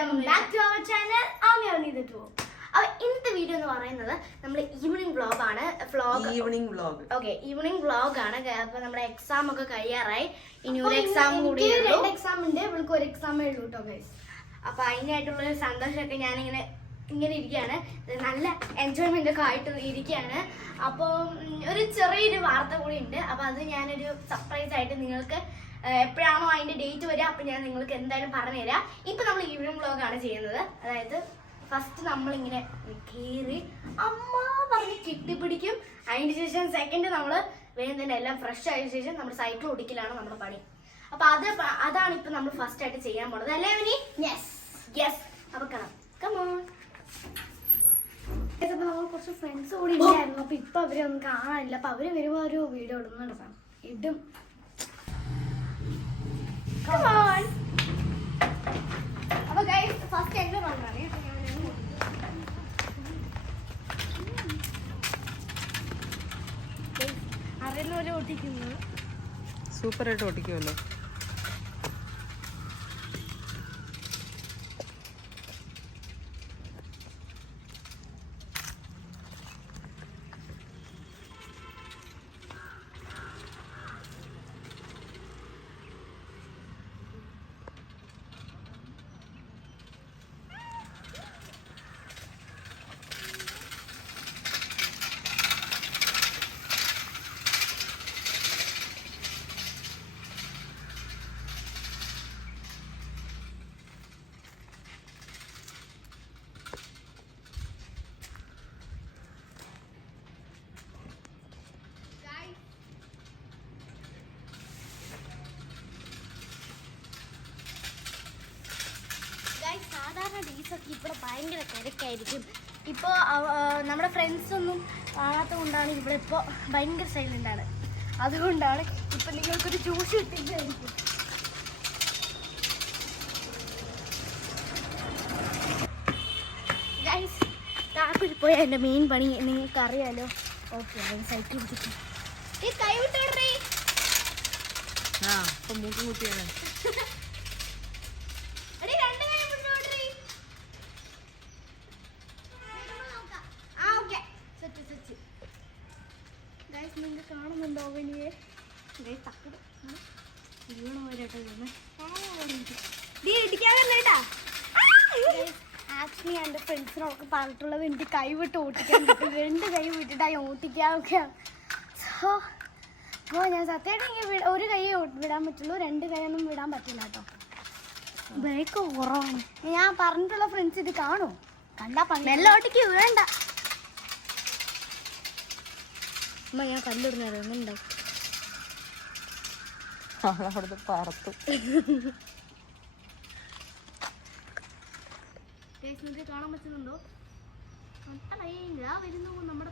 Welcome back to our channel. അപ്പോൾ ഇന്നത്തെ video എന്ന് പറയുന്നത് നമ്മുടെ ഈവനിങ് വ്ളോഗ് ആണ്. ഈവനിങ് വ്ളോഗ് ആണ്. അപ്പോൾ നമ്മുടെ എക്സാം ഒക്കെ കഴിയാറായി. ഇനി ഒരു എക്സാം കൂടി, 2 എക്സാം ഉണ്ട്. ഇവൾക്ക് ഒരു എക്സാമേ ഉള്ളൂ കേട്ടോ ഗൈസ്. അപ്പോൾ അതിനായിട്ടുള്ള സന്തോഷമൊക്കെ ഞാനിങ്ങനെ ഇരിക്കുകയാണ്. നല്ല എൻജോയ്മെന്റ് ഒക്കെ ആയിട്ട് ഇരിക്കുകയാണ്. അപ്പോൾ ഒരു ചെറിയൊരു വാർത്ത കൂടി ഉണ്ട്. അപ്പോൾ അത് ഞാനൊരു സർപ്രൈസ് ആയിട്ട് നിങ്ങൾക്ക് എപ്പോഴാണോ അതിന്റെ ഡേറ്റ് വരിക അപ്പം ഞാൻ നിങ്ങൾക്ക് എന്തായാലും പറഞ്ഞുതരാം. ഇപ്പൊ നമ്മൾ ഈവനിങ് വ്ളോഗാണ് ചെയ്യുന്നത്. അതായത് ഫസ്റ്റ് നമ്മളിങ്ങനെ കയറി അമ്മ പറഞ്ഞ് കെട്ടിപ്പിടിക്കും. അതിന് ശേഷം സെക്കൻഡ് നമ്മൾ വേഗം തന്നെ എല്ലാം ഫ്രഷ് ആയ ശേഷം നമ്മുടെ സൈക്കിൾ ഓടിക്കലാണ് നമ്മുടെ പണി. അപ്പൊ അതാണ് ഇപ്പൊ നമ്മൾ ഫസ്റ്റ് ആയിട്ട് ചെയ്യാൻ പോണത് അല്ലേ മിനി? യെസ്. അപ്പൊ കാണാം. നമ്മൾ കുറച്ച് ഫ്രണ്ട്സ് കൂടി ഉണ്ടായിരുന്നു. അപ്പൊ ഇപ്പൊ അവരെ ഒന്നും കാണാനില്ല. അപ്പൊ അവര് വരുമ്പോ ഒരു വീഡിയോ ഇടും. അപ്പൊ ഗൈസ് ഫസ്റ്റ് എന്റെ റണ്ണാണ്. അറിയുന്നവരെ ഓട്ടിക്കുന്നു. സൂപ്പറായിട്ട് ഓട്ടിക്കുമല്ലോ. സാധാരണ ഡേയ്സൊക്കെ ഇവിടെ ഭയങ്കര തിരക്കായിരിക്കും. ഇപ്പോൾ നമ്മുടെ ഫ്രണ്ട്സൊന്നും കാണാത്തത് കൊണ്ടാണ് ഇവിടെ ഇപ്പോൾ ഭയങ്കര സൈലൻ്റാണ്. അതുകൊണ്ടാണ് ഇപ്പം നിങ്ങൾക്കൊരു ജ്യൂസ് കിട്ടിയതായിരിക്കും. ഗൈസ് കാക്കൂരി പോയ എൻ്റെ മെയിൻ പണി നിങ്ങൾക്ക് അറിയാലോ. ഓക്കെ സൈക്കിൾ പിടിച്ചിട്ട് ഈ കൈ വിട്ടോടേ. മൂക്കും കുട്ടിയാണ്. നിങ്ങൾക്ക് കാണുന്നുണ്ടോ അവനിയെ? ആക്ച്വലി എൻ്റെ ഫ്രണ്ട്സിനൊക്കെ പറഞ്ഞിട്ടുള്ളത് എനിക്ക് കൈ വിട്ട് ഓട്ടിക്കാൻ പറ്റും. 2 കൈ വിട്ടിട്ടായി ഓട്ടിക്കാനൊക്കെയാണ്. സോ അപ്പോൾ ഞാൻ സത്യമായിട്ട് ഒരു കൈ വിടാൻ പറ്റുള്ളൂ, 2 കൈയൊന്നും വിടാൻ പറ്റില്ല കേട്ടോ. ബ്രേക്ക് കുറവാണ്. ഞാൻ പറഞ്ഞിട്ടുള്ള ഫ്രണ്ട്സ് ഇത് കാണുമോ? കണ്ടാ മെല്ലെ ഓട്ടിക്ക് വേണ്ട. അമ്മ ഞാൻ കല്ലിടുന്നത് ഒന്നുണ്ടാവും. അവളവിടുന്ന് പറത്തു. നിങ്ങൾക്ക് കാണാൻ പറ്റുന്നുണ്ടോ? വരുന്നു നമ്മുടെ